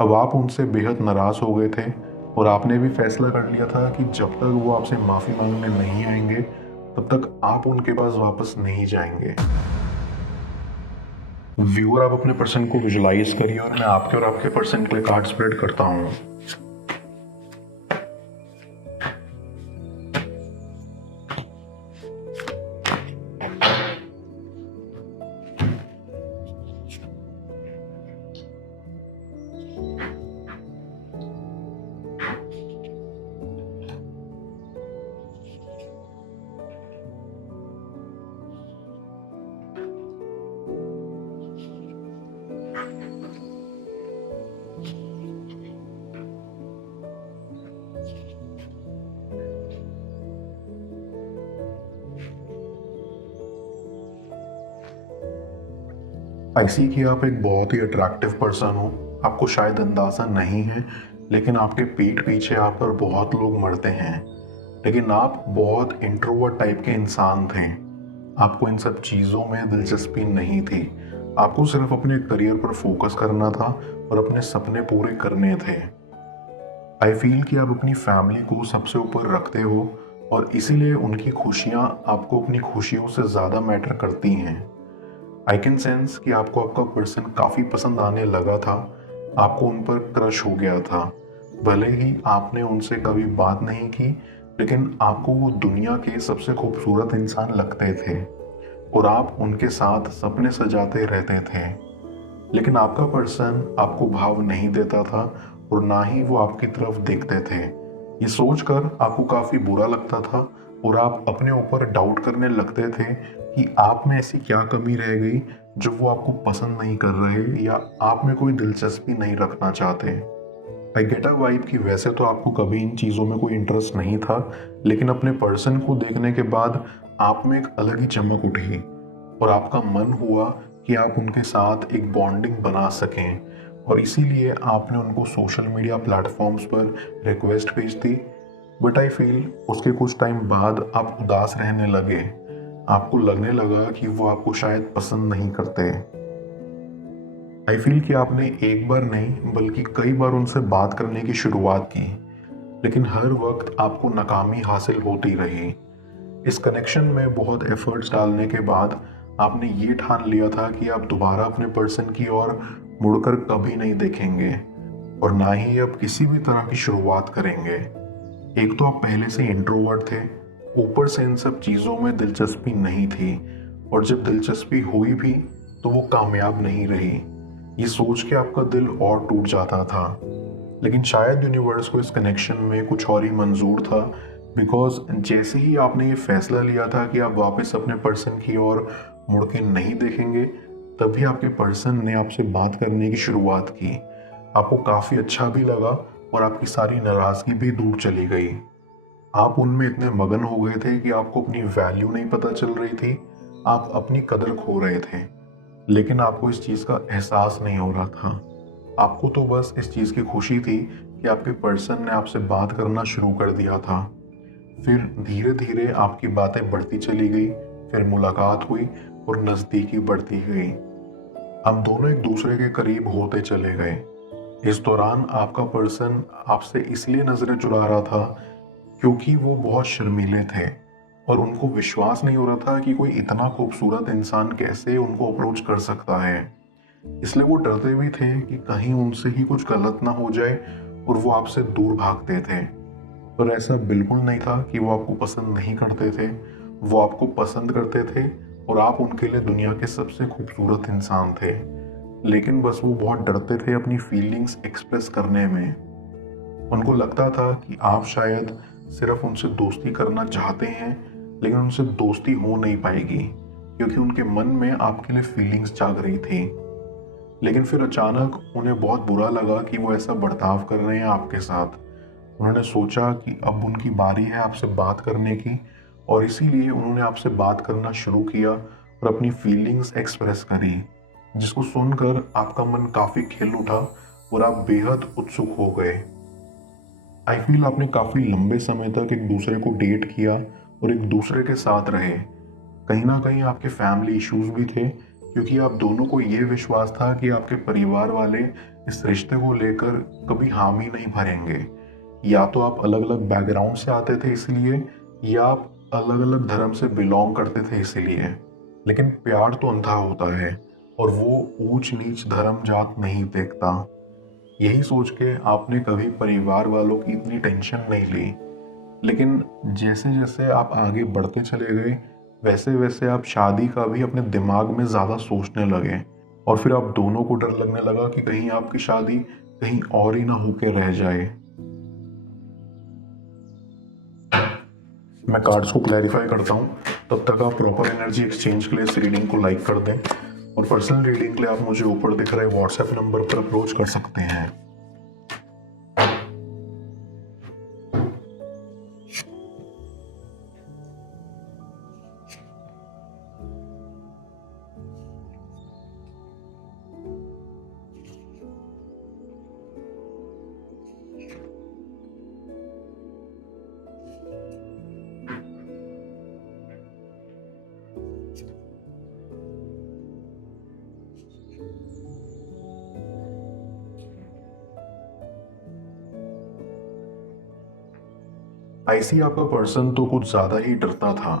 अब आप उनसे बेहद नाराज़ हो गए थे और आपने भी फैसला कर लिया था कि जब तक वो आपसे माफ़ी मांगने नहीं आएंगे तब तक आप उनके पास वापस नहीं जाएंगे। व्यूअर, आप अपने पर्सन को विजुलाइज करिए और मैं आपके और आपके पर्सन के लिए कार्ड स्प्रेड करता हूँ। आई सी कि आप एक बहुत ही अट्रैक्टिव पर्सन हो। आपको शायद अंदाज़ा नहीं है, लेकिन आपके पीठ पीछे आप पर बहुत लोग मरते हैं। लेकिन आप बहुत इंट्रोवर्ट टाइप के इंसान थे। आपको इन सब चीज़ों में दिलचस्पी नहीं थी। आपको सिर्फ अपने करियर पर फोकस करना था और अपने सपने पूरे करने थे। आई फील कि आप अपनी फैमिली को सबसे ऊपर रखते हो और इसीलिए उनकी खुशियाँ आपको अपनी खुशियों से ज़्यादा मैटर करती हैं। आई कैन सेंस कि आपको आपका पर्सन काफ़ी पसंद आने लगा था। आपको उन पर क्रश हो गया था। भले ही आपने उनसे कभी बात नहीं की, लेकिन आपको वो दुनिया के सबसे खूबसूरत इंसान लगते थे और आप उनके साथ सपने सजाते रहते थे। लेकिन आपका पर्सन आपको भाव नहीं देता था और ना ही वो आपकी तरफ देखते थे। ये सोचकर आपको काफ़ी बुरा लगता था और आप अपने ऊपर डाउट करने लगते थे कि आप में ऐसी क्या कमी रह गई जो वो आपको पसंद नहीं कर रहे या आप में कोई दिलचस्पी नहीं रखना चाहते। आई गेट अ वाइब कि वैसे तो आपको कभी इन चीज़ों में कोई इंटरेस्ट नहीं था, लेकिन अपने पर्सन को देखने के बाद आप में एक अलग ही चमक उठी और आपका मन हुआ कि आप उनके साथ एक बॉन्डिंग बना सकें और इसीलिए आपने उनको सोशल मीडिया प्लेटफॉर्म्स पर रिक्वेस्ट भेज दी। बट आई फील उसके कुछ टाइम बाद आप उदास रहने लगे। आपको लगने लगा कि वो आपको शायद पसंद नहीं करते। आई फील कि आपने एक बार नहीं बल्कि कई बार उनसे बात करने की शुरुआत की, लेकिन हर वक्त आपको नाकामी हासिल होती रही। इस कनेक्शन में बहुत एफर्ट्स डालने के बाद आपने ये ठान लिया था कि आप दोबारा अपने पर्सन की ओर मुड़कर कभी नहीं देखेंगे और ना ही अब किसी भी तरह की शुरुआत करेंगे। एक तो आप पहले से इंट्रोवर्ट थे, ऊपर से इन सब चीज़ों में दिलचस्पी नहीं थी और जब दिलचस्पी हुई भी तो वो कामयाब नहीं रही। ये सोच के आपका दिल और टूट जाता था, लेकिन शायद यूनिवर्स को इस कनेक्शन में कुछ और ही मंजूर था। बिकॉज जैसे ही आपने ये फैसला लिया था कि आप वापस अपने पर्सन की ओर मुड़ के नहीं देखेंगे, तभी आपके पर्सन ने आपसे बात करने की शुरुआत की। आपको काफ़ी अच्छा भी लगा और आपकी सारी नाराज़गी भी दूर चली गई। आप उनमें इतने मगन हो गए थे कि आपको अपनी वैल्यू नहीं पता चल रही थी। आप अपनी कदर खो रहे थे, लेकिन आपको इस चीज़ का एहसास नहीं हो रहा था। आपको तो बस इस चीज़ की खुशी थी कि आपके पर्सन ने आपसे बात करना शुरू कर दिया था। फिर धीरे धीरे आपकी बातें बढ़ती चली गई, फिर मुलाकात हुई और नज़दीकी बढ़ती गई। हम दोनों एक दूसरे के करीब होते चले गए। इस दौरान आपका पर्सन आपसे इसलिए नज़रें चुरा रहा था क्योंकि वो बहुत शर्मीले थे और उनको विश्वास नहीं हो रहा था कि कोई इतना खूबसूरत इंसान कैसे उनको अप्रोच कर सकता है। इसलिए वो डरते भी थे कि कहीं उनसे ही कुछ गलत ना हो जाए और वो आपसे दूर भागते थे। पर ऐसा बिल्कुल नहीं था कि वो आपको पसंद नहीं करते थे। वो आपको पसंद करते थे और आप उनके लिए दुनिया के सबसे खूबसूरत इंसान थे। लेकिन बस वो बहुत डरते थे अपनी फीलिंग्स एक्सप्रेस करने में। उनको लगता था कि आप शायद सिर्फ उनसे दोस्ती करना चाहते हैं, लेकिन उनसे दोस्ती हो नहीं पाएगी क्योंकि उनके मन में आपके लिए फीलिंग्स जाग रही थी। लेकिन फिर अचानक उन्हें बहुत बुरा लगा कि वो ऐसा बर्ताव कर रहे हैं आपके साथ। उन्होंने सोचा कि अब उनकी बारी है आपसे बात करने की और इसीलिए उन्होंने आपसे बात करना शुरू किया और अपनी फीलिंग्स एक्सप्रेस करी, जिसको सुनकर आपका मन काफ़ी खिल उठा और आप बेहद उत्सुक हो गए। आई फील आपने काफ़ी लंबे समय तक एक दूसरे को डेट किया और एक दूसरे के साथ रहे। कहीं ना कहीं आपके फैमिली इश्यूज भी थे क्योंकि आप दोनों को ये विश्वास था कि आपके परिवार वाले इस रिश्ते को लेकर कभी हामी नहीं भरेंगे। या तो आप अलग अलग बैकग्राउंड से आते थे इसलिए, या आप अलग अलग धर्म से बिलोंग करते थे इसीलिए। लेकिन प्यार तो अंधा होता है और वो ऊंच नीच धर्म जात नहीं देखता। यही सोच के आपने कभी परिवार वालों की इतनी टेंशन नहीं ली। लेकिन जैसे जैसे आप आगे बढ़ते चले गए, वैसे वैसे आप शादी का भी अपने दिमाग में ज़्यादा सोचने लगे, और फिर आप दोनों को डर लगने लगा कि कहीं आपकी शादी कहीं और ही ना होके रह जाए। मैं कार्ड्स को क्लैरिफाई करता हूँ, तब तक आप प्रॉपर एनर्जी एक्सचेंज के लिए इस रीडिंग को लाइक कर दें, और पर्सनल रीडिंग के लिए आप मुझे ऊपर दिख रहे व्हाट्सएप नंबर पर अप्रोच कर सकते हैं। आईसी आपका पर्सन तो कुछ ज़्यादा ही डरता था।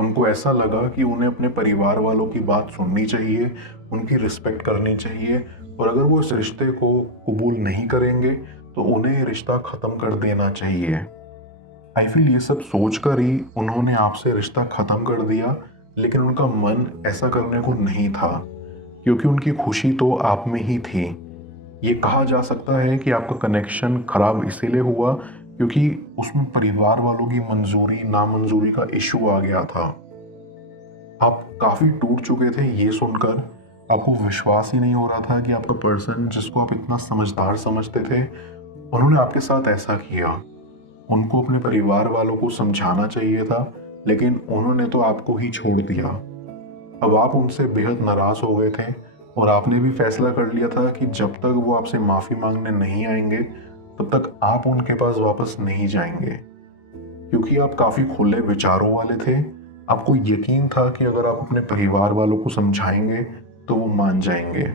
उनको ऐसा लगा कि उन्हें अपने परिवार वालों की बात सुननी चाहिए, उनकी रिस्पेक्ट करनी चाहिए, और अगर वो इस रिश्ते को कबूल नहीं करेंगे तो उन्हें ये रिश्ता ख़त्म कर देना चाहिए। आई फील ये सब सोचकर ही उन्होंने आपसे रिश्ता ख़त्म कर दिया, लेकिन उनका मन ऐसा करने को नहीं था, क्योंकि उनकी खुशी तो आप में ही थी। ये कहा जा सकता है कि आपका कनेक्शन खराब इसीलिए हुआ क्योंकि उसमें परिवार वालों की मंजूरी नामंजूरी का इशू आ गया था। आप काफ़ी टूट चुके थे ये सुनकर। आपको विश्वास ही नहीं हो रहा था कि आपका पर्सन, जिसको आप इतना समझदार समझते थे, उन्होंने आपके साथ ऐसा किया। उनको अपने परिवार वालों को समझाना चाहिए था, लेकिन उन्होंने तो आपको ही छोड़ दिया। अब आप उनसे बेहद नाराज़ हो गए थे, और आपने भी फैसला कर लिया था कि जब तक वो आपसे माफ़ी मांगने नहीं आएंगे, तब तक आप उनके पास वापस नहीं जाएंगे। क्योंकि आप काफ़ी खुले विचारों वाले थे, आपको यकीन था कि अगर आप अपने परिवार वालों को समझाएंगे तो वो मान जाएंगे।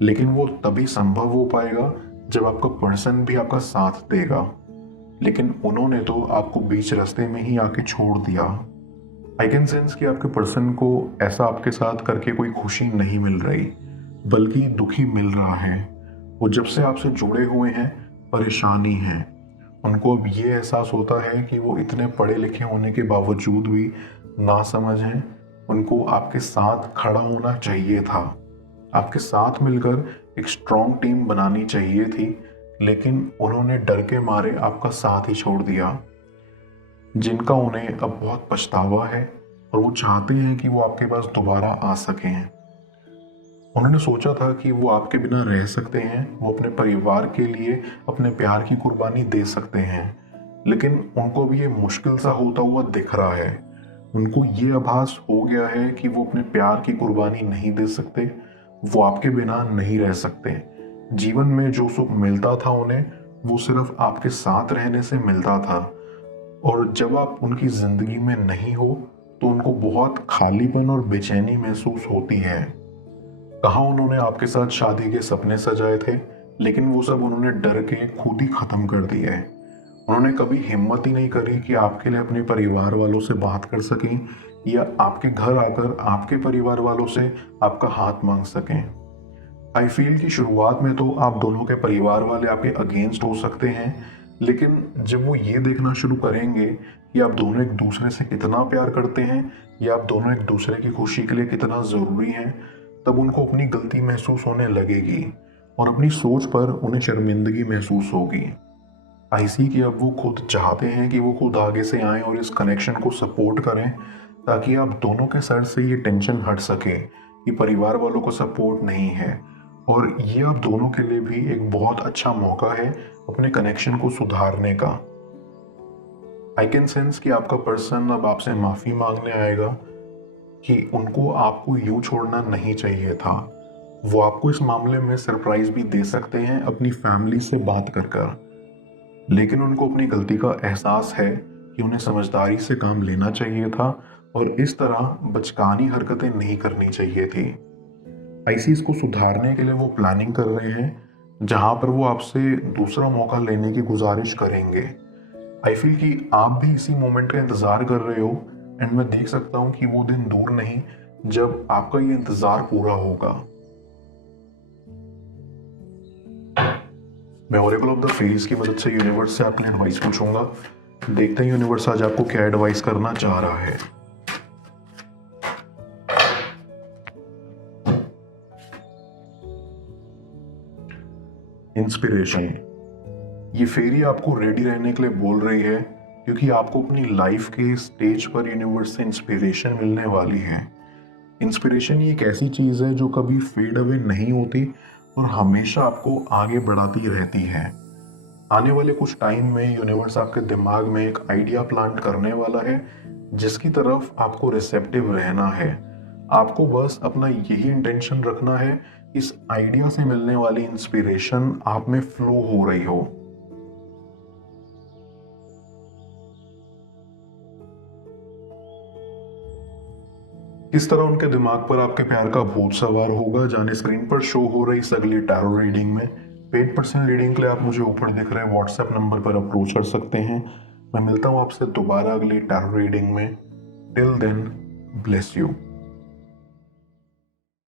लेकिन वो तभी संभव हो पाएगा जब आपका पर्सन भी आपका साथ देगा। लेकिन उन्होंने तो आपको बीच रास्ते में ही आके छोड़ दिया। आई कैन सेंस कि आपके पर्सन को ऐसा आपके साथ करके कोई खुशी नहीं मिल रही, बल्कि दुखी मिल रहा है। वो जब से आपसे जुड़े हुए हैं परेशानी है। उनको अब ये एहसास होता है कि वो इतने पढ़े लिखे होने के बावजूद भी नासमझ हैं। उनको आपके साथ खड़ा होना चाहिए था, आपके साथ मिलकर एक स्ट्रॉन्ग टीम बनानी चाहिए थी, लेकिन उन्होंने डर के मारे आपका साथ ही छोड़ दिया, जिनका उन्हें अब बहुत पछतावा है, और वो चाहते हैं कि वो आपके पास दोबारा आ सकें। उन्होंने सोचा था कि वो आपके बिना रह सकते हैं, वो अपने परिवार के लिए अपने प्यार की कुर्बानी दे सकते हैं, लेकिन उनको भी ये मुश्किल सा होता हुआ दिख रहा है। उनको ये आभास हो गया है कि वो अपने प्यार की कुर्बानी नहीं दे सकते, वो आपके बिना नहीं रह सकते। जीवन में जो सुख मिलता था उन्हें, वो सिर्फ आपके साथ रहने से मिलता था, और जब आप उनकी ज़िंदगी में नहीं हो तो उनको बहुत खालीपन और बेचैनी महसूस होती है। कहाँ उन्होंने आपके साथ शादी के सपने सजाए थे, लेकिन वो सब उन्होंने डर के खुद ही ख़त्म कर दिए। उन्होंने कभी हिम्मत ही नहीं करी कि आपके लिए अपने परिवार वालों से बात कर सकें, या आपके घर आकर आपके परिवार वालों से आपका हाथ मांग सकें। आई फील कि शुरुआत में तो आप दोनों के परिवार वाले आपके अगेंस्ट हो सकते हैं, लेकिन जब वो ये देखना शुरू करेंगे कि आप दोनों एक दूसरे से कितना प्यार करते हैं, या आप दोनों एक दूसरे की खुशी के लिए कितना ज़रूरी हैं, तब उनको अपनी गलती महसूस होने लगेगी, और अपनी सोच पर उन्हें शर्मिंदगी महसूस होगी। आईसी कि अब वो खुद चाहते हैं कि वो खुद आगे से आएं और इस कनेक्शन को सपोर्ट करें, ताकि आप दोनों के सर से ये टेंशन हट सके कि परिवार वालों को सपोर्ट नहीं है। और ये आप दोनों के लिए भी एक बहुत अच्छा मौका है अपने कनेक्शन को सुधारने का। आई कैन सेंस कि आपका पर्सन अब आपसे माफ़ी मांगने आएगा कि उनको आपको यूं छोड़ना नहीं चाहिए था। वो आपको इस मामले में सरप्राइज भी दे सकते हैं अपनी फैमिली से बात कर, लेकिन उनको अपनी गलती का एहसास है कि उन्हें समझदारी से काम लेना चाहिए था, और इस तरह बचकानी हरकतें नहीं करनी चाहिए थी। आईसी इसको सुधारने के लिए वो प्लानिंग कर रहे हैं, जहां पर वो आपसे दूसरा मौका लेने की गुजारिश करेंगे। आई फील कि आप भी इसी मोमेंट का इंतज़ार कर रहे हो, एंड मैं देख सकता हूँ कि वो दिन दूर नहीं जब आपका ये इंतज़ार पूरा होगा। मैं ओरेकल ऑफ द फेज की मदद से यूनिवर्स से अपनी एडवाइस पूछूंगा। देखते हैं यूनिवर्स आज आपको क्या एडवाइस करना चाह रहा है। इंस्पिरेशन, ये फेरी आपको रेडी रहने के लिए बोल रही है, क्योंकि आपको अपनी लाइफ के स्टेज पर यूनिवर्स से इंस्पिरेशन मिलने वाली है। इंस्पिरेशन ये एक ऐसी चीज़ है जो कभी फेड अवे नहीं होती और हमेशा आपको आगे बढ़ाती रहती है। आने वाले कुछ टाइम में यूनिवर्स आपके दिमाग में एक आइडिया प्लांट करने वाला है, जिसकी तरफ आपको रिसेप्टिव रहना है। आपको बस अपना यही इंटेंशन रखना है, इस आइडिया से मिलने वाली इंस्पिरेशन आप में फ्लो हो रही हो। किस तरह उनके दिमाग पर आपके प्यार का भूत सवार होगा, जाने स्क्रीन पर शो हो रही इस अगली टैरो रीडिंग में। पेड पर्सनल रीडिंग के लिए आप मुझे ऊपर दिख रहे व्हाट्सएप नंबर पर अप्रोच कर सकते हैं। मैं मिलता हूँ आपसे दोबारा अगली टैरो रीडिंग में। Till then, bless you.